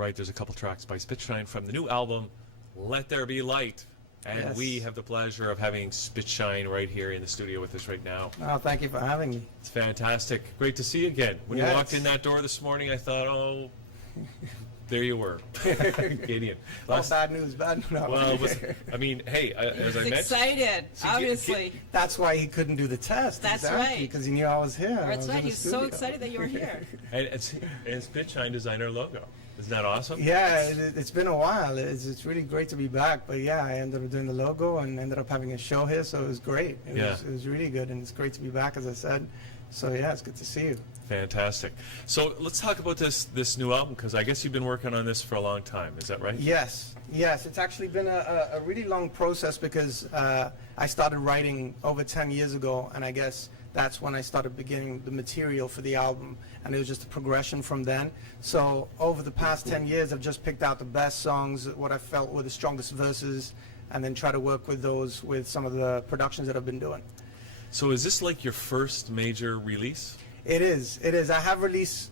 right. There's a couple tracks by Spitshine from the new album, Let There Be Light. And Yes. we have the pleasure of having Spitshine right here in the studio with us right now. Oh, thank you for having me. It's fantastic. Great to see you again. When you Yes. walked in that door this morning, I thought, oh, there you were. Gideon. Oh, bad news, no. Well, I mean, hey, as I He's mentioned. excited, obviously. That's why he couldn't do the test. That's exactly, right. because he knew I was here. That's right. He's so excited that you were here. And Spitshine designed our logo. Isn't that awesome? Yeah, it's been a while. It's really great to be back. But yeah, I ended up doing the logo and ended up having a show here, so it was great. It was really good, and it's great to be back, as I said. So yeah, it's good to see you. Fantastic. So let's talk about this new album, because I guess you've been working on this for a long time. Is that right? Yes. It's actually been a really long process because I started writing over 10 years ago, and I guess that's when I started beginning the material for the album, and it was just a progression from then. So over the past 10 years, I've just picked out the best songs, what I felt were the strongest verses, and then try to work with those with some of the productions that I've been doing. So is this like your first major release? It is. I have released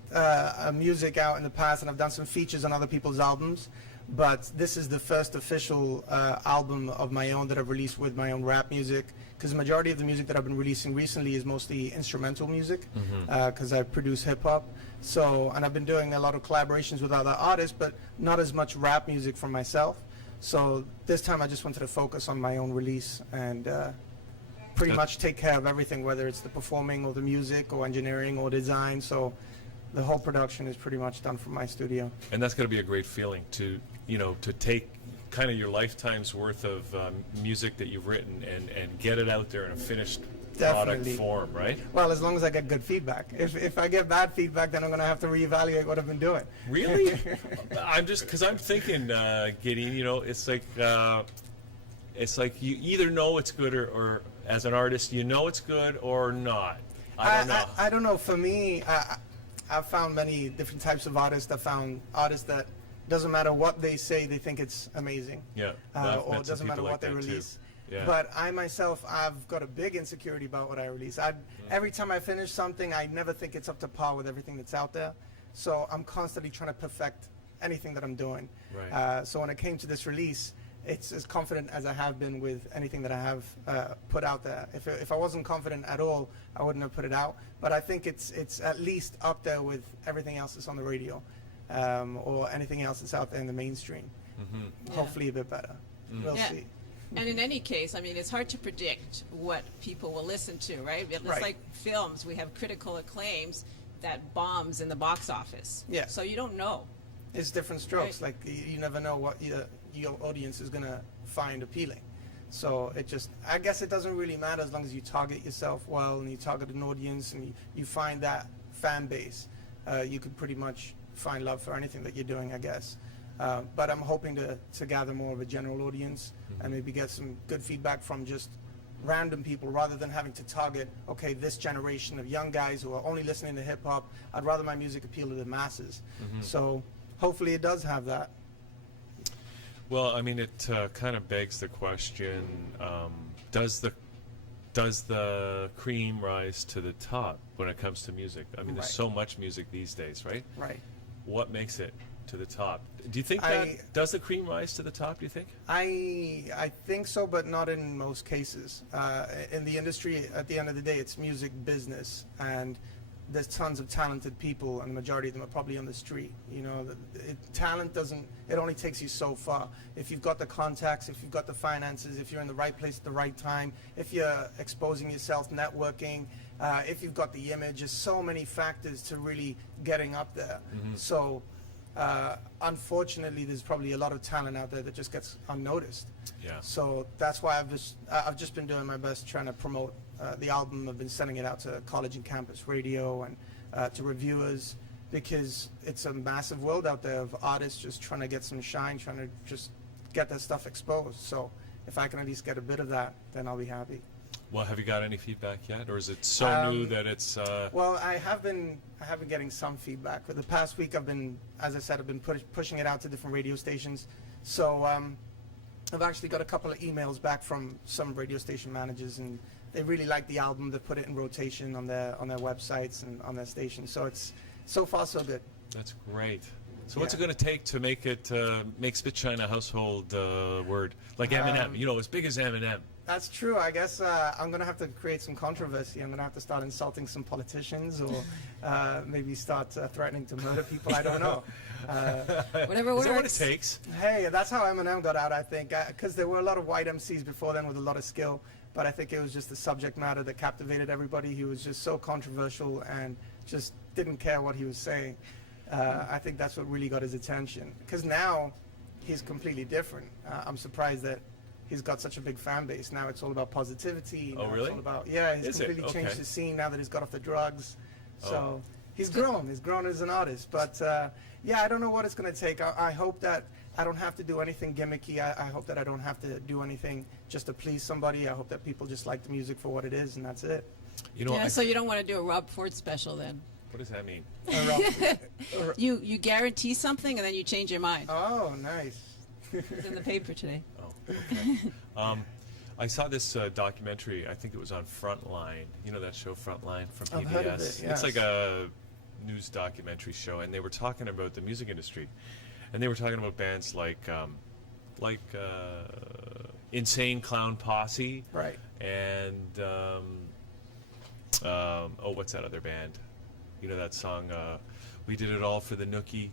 music out in the past, and I've done some features on other people's albums, but this is the first official album of my own that I've released with my own rap music, because the majority of the music that I've been releasing recently is mostly instrumental music, because I produce hip-hop. So, and I've been doing a lot of collaborations with other artists, but not as much rap music for myself. So this time I just wanted to focus on my own release and pretty much take care of everything, whether it's the performing or the music or engineering or design. So the whole production is pretty much done from my studio. And that's going to be a great feeling to, to take kind of your lifetime's worth of music that you've written and get it out there in a finished product form, right? Well, as long as I get good feedback. If I get bad feedback, then I'm going to have to reevaluate what I've been doing. Really? Because I'm thinking, Gideon, it's like you either know it's good or as an artist, you know it's good or not. I don't know. I don't know. For me, I've found many different types of artists. I've found artists that doesn't matter what they say, they think it's amazing. Yeah. Or it doesn't matter what they release. Yeah. But I myself, I've got a big insecurity about what I release. Every time I finish something, I never think it's up to par with everything that's out there. So I'm constantly trying to perfect anything that I'm doing. Right. So when it came to this release, it's as confident as I have been with anything that I have put out there. If I wasn't confident at all, I wouldn't have put it out. But I think it's at least up there with everything else that's on the radio or anything else that's out there in the mainstream. Hopefully a bit better. We'll see. And in any case, I mean, it's hard to predict what people will listen to, right? It's like films. We have critical acclaims that bombs in the box office. Yeah. So you don't know. It's different strokes. Right. Like you never know what your audience is going to find appealing. So I guess it doesn't really matter as long as you target yourself well and you target an audience and you find that fan base. You could pretty much find love for anything that you're doing, I guess. But I'm hoping to gather more of a general audience and maybe get some good feedback from just random people rather than having to target, okay, this generation of young guys who are only listening to hip hop. I'd rather my music appeal to the masses. So hopefully it does have that. Well, I mean, it kind of begs the question, does the cream rise to the top when it comes to music? I mean, there's so much music these days, right? Right. What makes it to the top? Do you think does the cream rise to the top, do you think? I think so, but not in most cases. In the industry, at the end of the day, it's music business, and there's tons of talented people, and the majority of them are probably on the street. Talent it only takes you so far. If you've got the contacts, if you've got the finances, if you're in the right place at the right time, if you're exposing yourself, networking, if you've got the image, there's so many factors to really getting up there. So unfortunately, there's probably a lot of talent out there that just gets unnoticed. Yeah. So that's why I've just been doing my best trying to promote the album. I've been sending it out to college and campus radio and to reviewers, because it's a massive world out there of artists just trying to get some shine, trying to just get their stuff exposed. So if I can at least get a bit of that, then I'll be happy. Well, have you got any feedback yet, or is it so new that it's? Well, I have been getting some feedback. For the past week, as I said, I've been pushing it out to different radio stations. So I've actually got a couple of emails back from some radio station managers, and they really like the album. They put it in rotation on their websites and on their stations. So it's so far so good. That's great. So what's it Yeah. going to take to make it make Spitshine a household word like Eminem? You know, as big as Eminem. That's true. I guess I'm going to have to create some controversy. I'm going to have to start insulting some politicians or maybe start threatening to murder people. I don't know. Whatever Is works. that what it takes? Hey, that's how Eminem got out, I think, because there were a lot of white MCs before then with a lot of skill, but I think it was just the subject matter that captivated everybody. He was just so controversial and just didn't care what he was saying. I think that's what really got his attention, because now he's completely different. I'm surprised that he's got such a big fan base. Now it's all about positivity. Oh, Now really? It's all about, yeah, he's Is it? completely changed Okay. his scene now that he's got off the drugs. So Oh. he's grown as an artist. But yeah, I don't know what it's going to take. I hope that I don't have to do anything gimmicky. I hope that I don't have to do anything just to please somebody. I hope that people just like the music for what it is, and that's it. You know, Yeah, so you don't want to do a Rob Ford special then? what does that mean? You guarantee something and then you change your mind. Oh, nice. It's in the paper today. Oh, okay. I saw this documentary. I think it was on Frontline. You know that show Frontline from PBS? I've heard of it, It's yes. like a news documentary show, and they were talking about the music industry, and they were talking about bands like Insane Clown Posse, Right. and oh, what's that other band? You know that song? We did it all for the Nookie,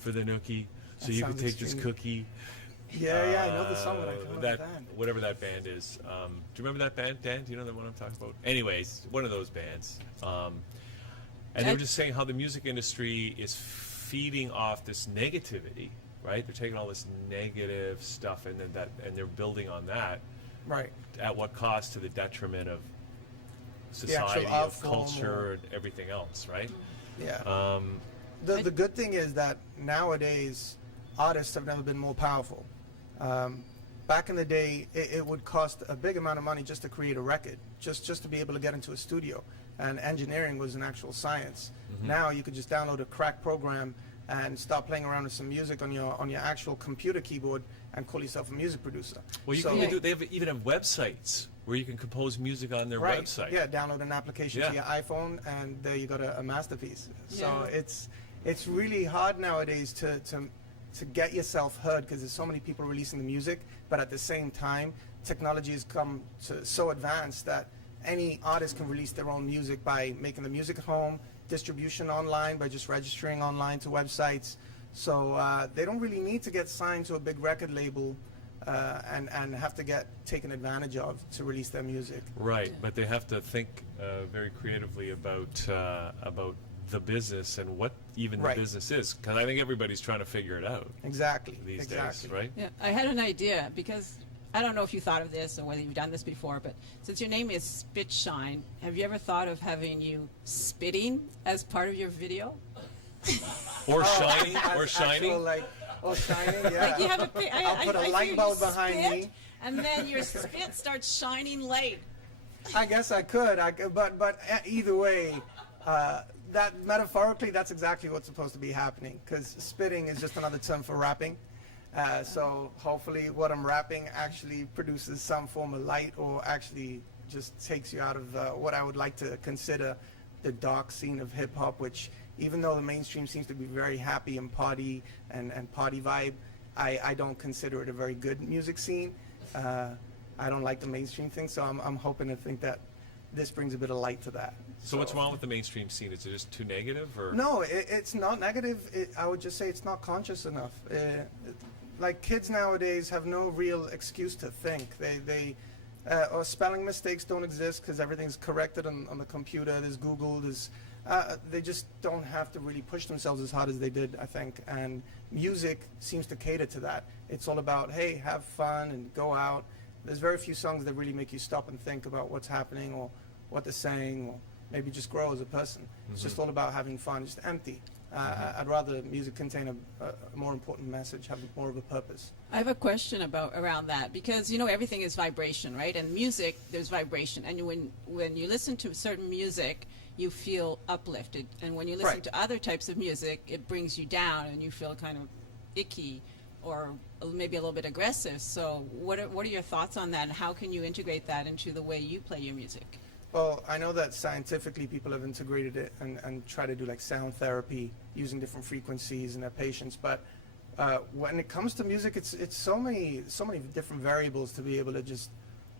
so That you can sounds take this extreme. cookie. Yeah, I know the song, but I don't know that the band. whatever that band is. Do you remember that band, Dan? Do you know the one I'm talking about? Anyways, one of those bands. And they were just saying how the music industry is feeding off this negativity, right? They're taking all this negative stuff and they're building on that. Right. At what cost? To the detriment of actual society, art of form culture, and everything else, right? Yeah. The good thing is that nowadays artists have never been more powerful. Back in the day, it would cost a big amount of money just to create a record, just to be able to get into a studio. And engineering was an actual science. Mm-hmm. Now you could just download a crack program and start playing around with some music on your actual computer keyboard and call yourself a music producer. Well, you So- can even do. They even have websites where you can compose music on their Right. website. Yeah, download an application Yeah. to your iPhone, and there you got a masterpiece. So Yeah. it's really hard nowadays to get yourself heard, because there's so many people releasing the music, but at the same time, technology has come to so advanced that any artist can release their own music by making the music at home, distribution online by just registering online to websites. So they don't really need to get signed to a big record label and have to get taken advantage of to release their music. Right, but they have to think very creatively about the business and what even Right. the business is, because I think everybody's trying to figure it out Exactly. these exactly. days, right? Yeah, I had an idea, because I don't know if you thought of this or whether you've done this before, but since your name is Spitshine, have you ever thought of having you spitting as part of your video? Or shining, As or shining. actual, like, or shining, yeah. Like you have I'll put a light figure bulb you behind spit, me. and then your spit starts shining light. I guess I could, but either way, that metaphorically, that's exactly what's supposed to be happening, because spitting is just another term for rapping. So hopefully what I'm rapping actually produces some form of light, or actually just takes you out of what I would like to consider the dark scene of hip-hop, which even though the mainstream seems to be very happy and party and party vibe, I don't consider it a very good music scene. I don't like the mainstream thing, so I'm hoping to think that this brings a bit of light to that. So what's wrong with the mainstream scene? Is it just too negative, or No, it's not negative. I would just say it's not conscious enough. Like kids nowadays have no real excuse to think. Or spelling mistakes don't exist because everything's corrected on the computer. There's Google. They just don't have to really push themselves as hard as they did, I think. And music seems to cater to that. It's all about, hey, have fun and go out. There's very few songs that really make you stop and think about what's happening or what they're saying, or maybe just grow as a person. It's just all about having fun, just empty. I'd rather music contain a more important message, have more of a purpose. I have a question around that, because everything is vibration, right? And music, there's vibration, and when you listen to certain music, you feel uplifted, and when you listen Right. to other types of music, it brings you down, and you feel kind of icky, or maybe a little bit aggressive. So what are your thoughts on that, and how can you integrate that into the way you play your music? Well, I know that scientifically people have integrated it and try to do like sound therapy using different frequencies in their patients, but when it comes to music, it's so many different variables to be able to just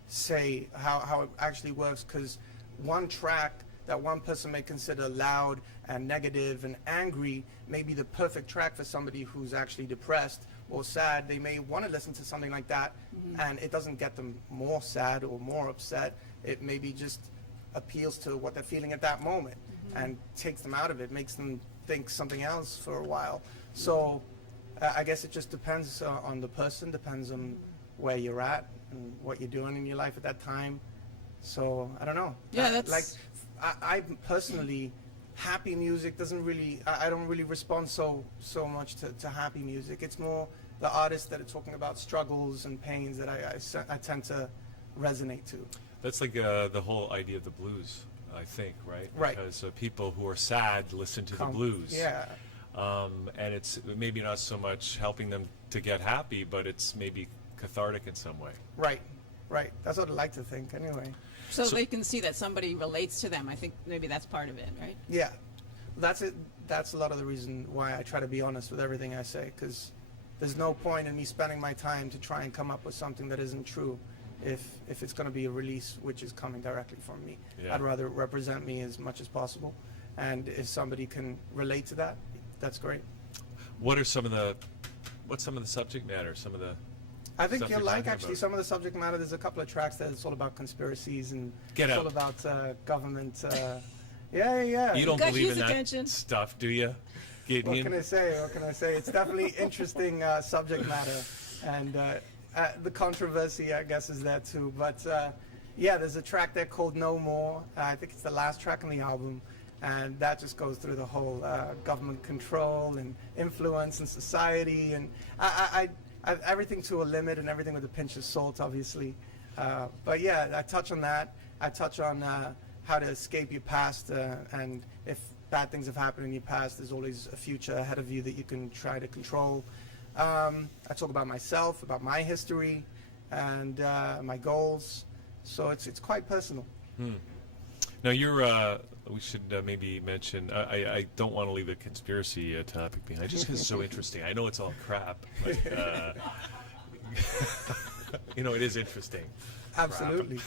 say how it actually works, because one track that one person may consider loud and negative and angry may be the perfect track for somebody who's actually depressed or sad. They may want to listen to something like that, and it doesn't get them more sad or more upset. It maybe just appeals to what they're feeling at that moment and takes them out of it, makes them think something else for a while. So I guess it just depends on the person, depends on where you're at and what you're doing in your life at that time. So I don't know. Yeah, that's like I personally, happy music doesn't really. I don't really respond so much to happy music. It's more the artists that are talking about struggles and pains that I tend to resonate to. That's like the whole idea of the blues, I think, right? Right. Because people who are sad listen to the blues. Yeah. And it's maybe not so much helping them to get happy, but it's maybe cathartic in some way. Right. Right. That's what I like to think, anyway. so they can see that somebody relates to them. I think maybe that's part of it, right? Yeah. That's it. That's a lot of the reason why I try to be honest with everything I say, because there's no point in me spending my time to try and come up with something that isn't true if it's going to be a release which is coming directly from me. Yeah. I'd rather it represent me as much as possible, and if somebody can relate to that, that's great. What's some of the subject matter? Some of the I think stuff you'll you're like talking actually about? some of the subject matter. There's a couple of tracks that it's all about conspiracies and Get it's out. all about government. Yeah. You don't Got believe his in that attention. stuff, do you? What can I say? What can I say? It's definitely interesting subject matter, and the controversy, I guess, is there too. But yeah, there's a track there called "No More." I think it's the last track on the album, and that just goes through the whole government control and influence in society, and I everything to a limit and everything with a pinch of salt, obviously. But yeah, I touch on that. I touch on how to escape your past, and if bad things have happened in your past, there's always a future ahead of you that you can try to control. I talk about myself, about my history, and my goals. So it's quite personal. Now you're. We should maybe mention. I don't want to leave the conspiracy topic behind, just because it's so interesting. I know it's all crap, but it is interesting. Absolutely.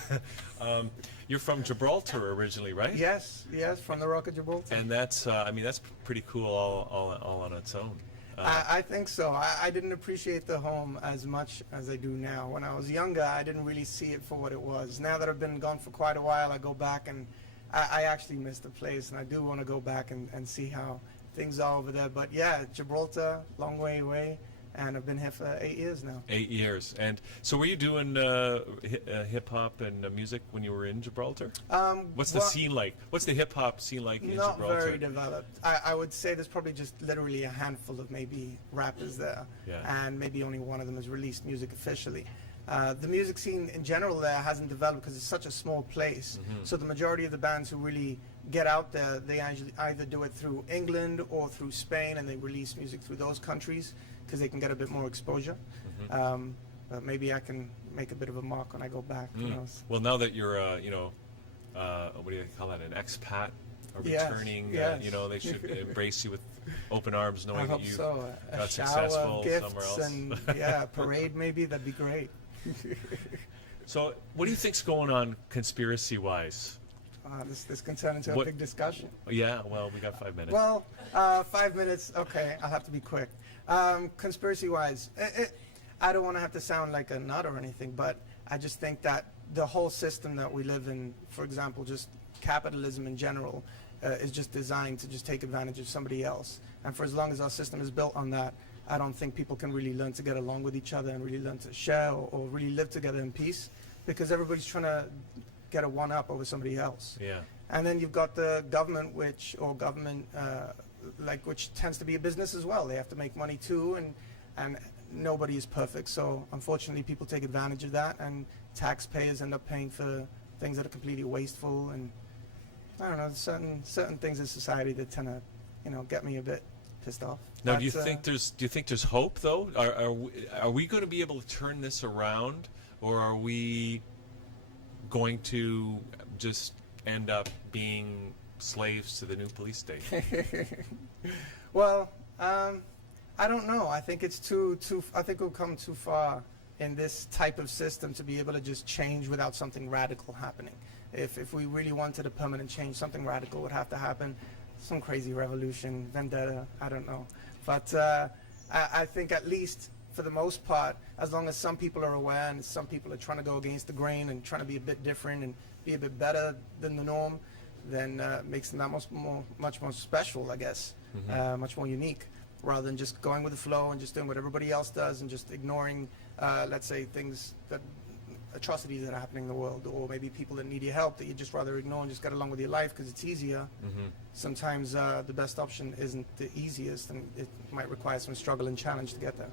You're from Gibraltar originally, right? Yes, from the Rock of Gibraltar. And that's that's pretty cool all on its own. I think so. I didn't appreciate the home as much as I do now. When I was younger, I didn't really see it for what it was. Now that I've been gone for quite a while, I go back and I actually miss the place, and I do want to go back and see how things are over there. But yeah, Gibraltar, long way away, and I've been here for 8 years now. 8 years. And so were you doing hip-hop and music when you were in Gibraltar? What's the scene like? What's the hip-hop scene like in Not Gibraltar? very developed. I would say there's probably just literally a handful of maybe rappers there, and maybe only one of them has released music officially. The music scene in general there hasn't developed because it's such a small place. So the majority of the bands who really get out there, they either do it through England or through Spain, and they release music through those countries because they can get a bit more exposure. But maybe I can make a bit of a mark when I go back. Who knows? Well, now that you're, what do you call that, an expat, a Yes, returning, yes. They should embrace you with open arms, I knowing hope that you so. A got shower successful of gifts somewhere else. and yeah, a parade maybe. That'd be great. So, what do you think's going on conspiracy-wise? This can turn into a What- big discussion. Yeah, well, we got 5 minutes. Well, 5 minutes. Okay, I'll have to be quick. Conspiracy-wise, I don't want to have to sound like a nut or anything, but I just think that the whole system that we live in, for example, just capitalism in general, is just designed to just take advantage of somebody else. And for as long as our system is built on that, I don't think people can really learn to get along with each other and really learn to share or really live together in peace, because everybody's trying to get a one-up over somebody else. Yeah. And then you've got the government, which tends to be a business as well. They have to make money too, and nobody is perfect. So unfortunately, people take advantage of that, and taxpayers end up paying for things that are completely wasteful. And I don't know, certain things in society that tend to, get me a bit pissed off. Now, But, do you think there's hope though? Are we going to be able to turn this around, or are we going to just end up being slaves to the new police state? Well, I don't know. I think it's too. I think we'll come too far in this type of system to be able to just change without something radical happening. If we really wanted a permanent change, something radical would have to happen. Some crazy revolution, vendetta, I don't know. But I think at least for the most part, as long as some people are aware and some people are trying to go against the grain and trying to be a bit different and be a bit better than the norm, then makes them that much more special, I guess, much more unique, rather than just going with the flow and just doing what everybody else does and just ignoring, let's say, atrocities that are happening in the world, or maybe people that need your help that you just rather ignore and just get along with your life because it's easier. Sometimes the best option isn't the easiest, and it might require some struggle and challenge to get there.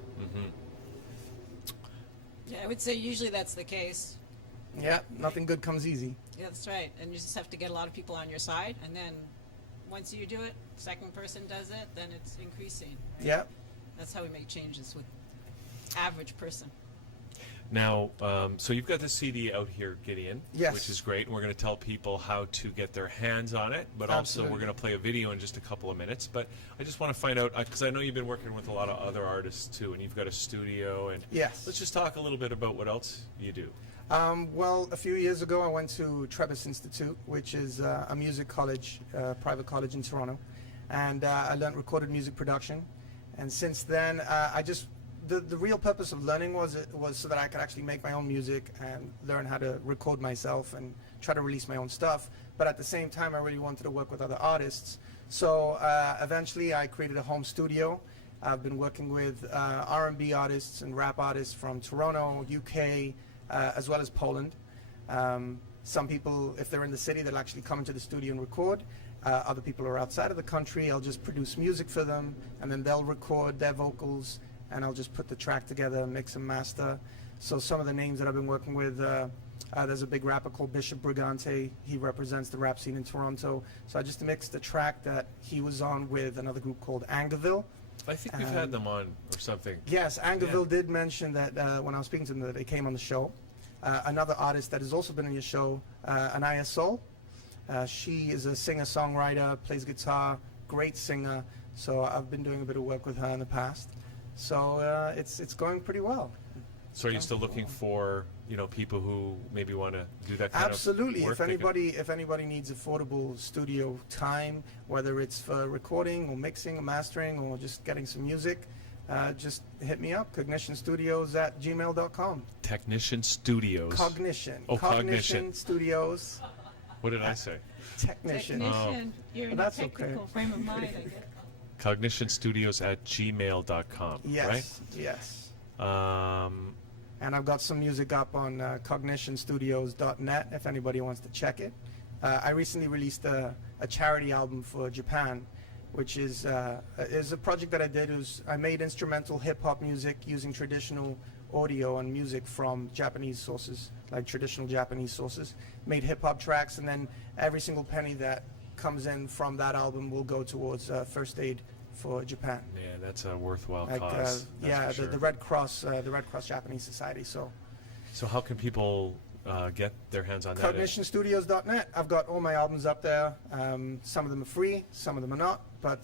Yeah, I would say usually that's the case. Yeah, nothing good comes easy. Yeah, that's right. And you just have to get a lot of people on your side, and then once you do it, second person does it, then it's increasing. Right? Yeah. That's how we make changes with average person. Now, so you've got the CD out here, Gideon, Yes. which is great, and we're going to tell people how to get their hands on it, but also we're going to play a video in just a couple of minutes. But I just want to find out, because I know you've been working with a lot of other artists too, and you've got a studio, and Yes. let's just talk a little bit about what else you do. Well, a few years ago, I went to Trebas Institute, which is a music college, private college in Toronto, and I learned recorded music production. And since then, the real purpose of learning was so that I could actually make my own music and learn how to record myself and try to release my own stuff. But at the same time, I really wanted to work with other artists. So eventually, I created a home studio. I've been working with R&B artists and rap artists from Toronto, UK, as well as Poland. Some people, if they're in the city, they'll actually come into the studio and record. Other people are outside of the country. I'll just produce music for them, and then they'll record their vocals, and I'll just put the track together, mix and master. So some of the names that I've been working with, there's a big rapper called Bishop Brigante. He represents the rap scene in Toronto. So I just mixed the track that he was on with another group called Angerville. I think we've had them on or something. Yes, Angerville did mention that when I was speaking to them that they came on the show. Another artist that has also been on your show, Anaya Soul. She is a singer-songwriter, plays guitar, great singer. So I've been doing a bit of work with her in the past. So it's going pretty well. So are you still looking for, people who maybe want to do that kind Absolutely. of work? If anybody needs affordable studio time, whether it's for recording or mixing or mastering or just getting some music, just hit me up, cognitionstudios@gmail.com. Technician Studios. Cognition. Oh, Cognition Studios. What did I say? Technician. Technician, you're in a That's technical okay. frame of mind, I guess. cognitionstudios@gmail.com, Yes. right? Yes. Um, And I've got some music up on cognitionstudios.net if anybody wants to check it. I recently released a charity album for Japan, which is a project that I did. I made instrumental hip-hop music using traditional audio and music from Japanese sources, like traditional Japanese sources. Made hip-hop tracks, and then every single penny that comes in from that album will go towards first aid for Japan. yeah, that's a worthwhile Like, cause. that's yeah, for sure. the Red Cross Japanese Society. So So how can people get their hands on that? cognitionstudios.net. I've got all my albums up there. Some of them are free, some of them are not, but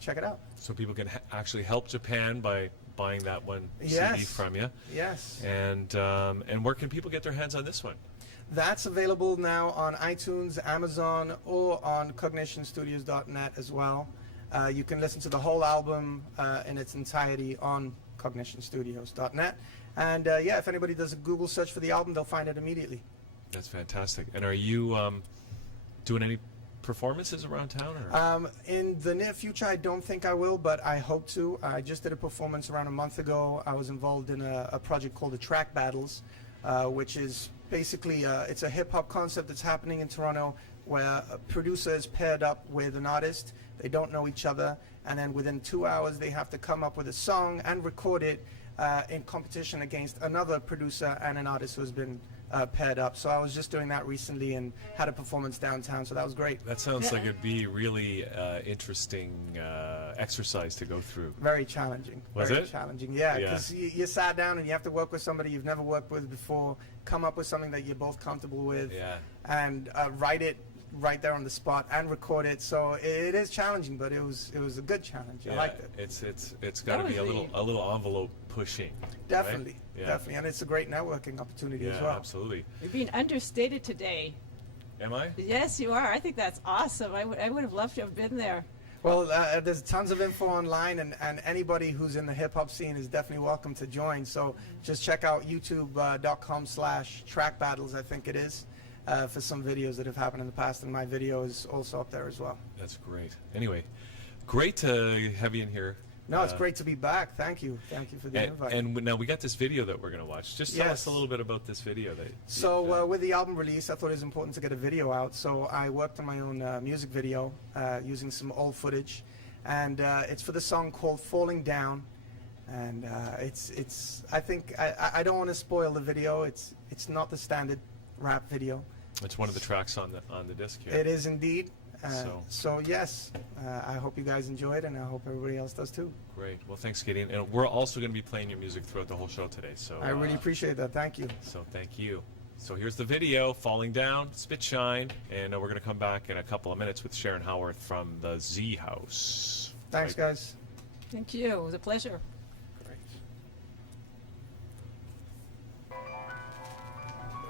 check it out. So people can actually help Japan by buying that one CD Yes. from you. Yes. And where can people get their hands on this one? That's available now on iTunes, Amazon, or on cognitionstudios.net as well. You can listen to the whole album in its entirety on cognitionstudios.net. And if anybody does a Google search for the album, they'll find it immediately. That's fantastic. And are you doing any performances around town? Or? In the near future, I don't think I will, but I hope to. I just did a performance around a month ago. I was involved in a project called the Track Battles, which is basically it's a hip-hop concept that's happening in Toronto where a producer is paired up with an artist. They don't know each other, and then within 2 hours, they have to come up with a song and record it in competition against another producer and an artist who has been paired up. So I was just doing that recently and had a performance downtown, so that was great. That sounds like it'd be really interesting exercise to go through. Very challenging. Was Very it? challenging, yeah. Yeah. Because you sat down and you have to work with somebody you've never worked with before, come up with something that you're both comfortable with, Yeah. and write it right there on the spot and record it. So it is challenging, but it was a good challenge. I liked it. It's got to be a little envelope pushing. Definitely, right? Yeah. definitely, and it's a great networking opportunity as Yeah, well. absolutely. You're being understated today. Am I? Yes, you are. I think that's awesome. I would have loved to have been there. Well, there's tons of info online, and anybody who's in the hip hop scene is definitely welcome to join. So just check out youtube.com/track battles, I think it is, for some videos that have happened in the past, and my video is also up there as well. That's great. Anyway, great to have you in here. No, it's great to be back. Thank you for the invite. And now we got this video that we're going to watch. Just tell us Yes. a little bit about this video. So with the album release, I thought it was important to get a video out. So I worked on my own music video using some old footage, and it's for the song called "Falling Down." And it's I think I don't want to spoil the video. It's not the standard rap video. It's one of the tracks on the disc here. It is indeed. So Yes, I hope you guys enjoy it, and I hope everybody else does too. Great. Well, thanks, Gideon. And we're also going to be playing your music throughout the whole show today. So I really appreciate that. Thank you. So thank you. So here's the video, Falling Down, Spitshine, and we're going to come back in a couple of minutes with Sharon Howarth from the Z House. Thanks, guys. Thank you. It was a pleasure. Great.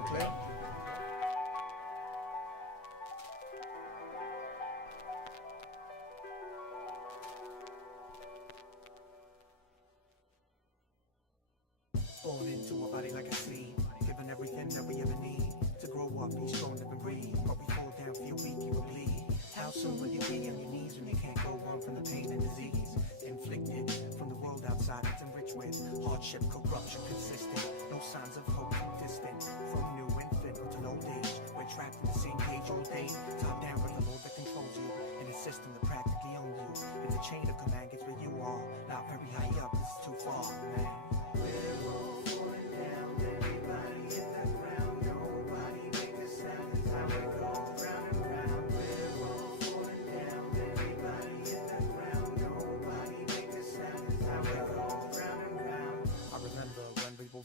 Clear? Born into a body like a seed, given everything that we ever need to grow up, be strong, live and breathe. But we fall down, feel weak, you will bleed. How soon will you be on your knees when you can't go on from the pain and disease inflicted from the world outside? It's enriched with hardship, corruption, consistent. No signs of hope, distant from new infant until old age. We're trapped in the same cage all day, top down with the Lord that controls you in a system that practically owns you. And the chain of command gets where you are, not very high up. This is too far, man.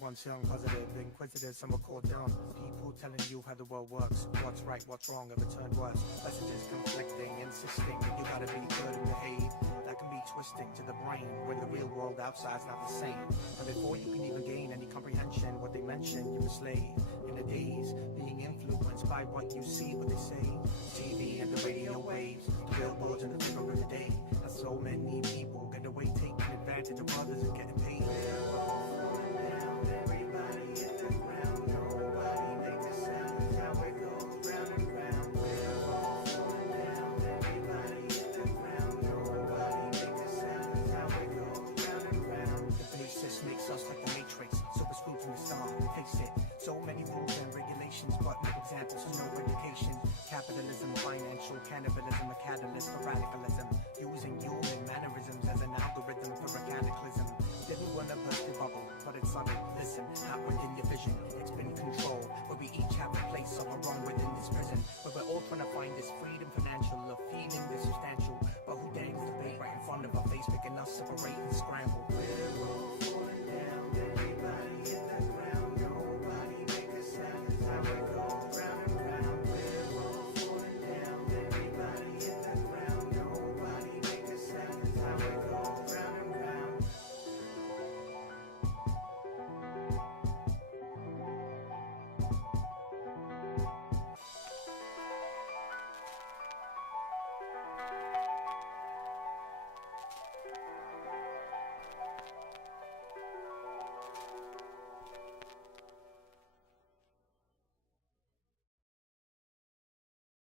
Once young, positive, inquisitive, some were called dumb. People telling you how the world works, what's right, what's wrong, ever turned worse. Messages conflicting, insisting you gotta be good and behave. That can be twisting to the brain when the real world outside's not the same. And before you can even gain any comprehension, what they mention, you're a slave. In the days, being influenced by what you see, what they say. TV and the radio waves, the billboards and the paper of the day. And so many people get away taking advantage of others and getting paid. Makes us like the Matrix, so we're screwed from the start. Face it, so many rules and regulations, but no examples, so no education. Capitalism, financial cannibalism, a catalyst for radicalism. Using human mannerisms as an algorithm for a cataclysm. Didn't want to burst the bubble, but it's subtle. Listen, not within your vision, it's been controlled. Where we each have a place of our own within this prison. Where we're all trying to find this freedom, financial, or feeling this substantial. But who dares debate right in front of our face, making us separate and scramble.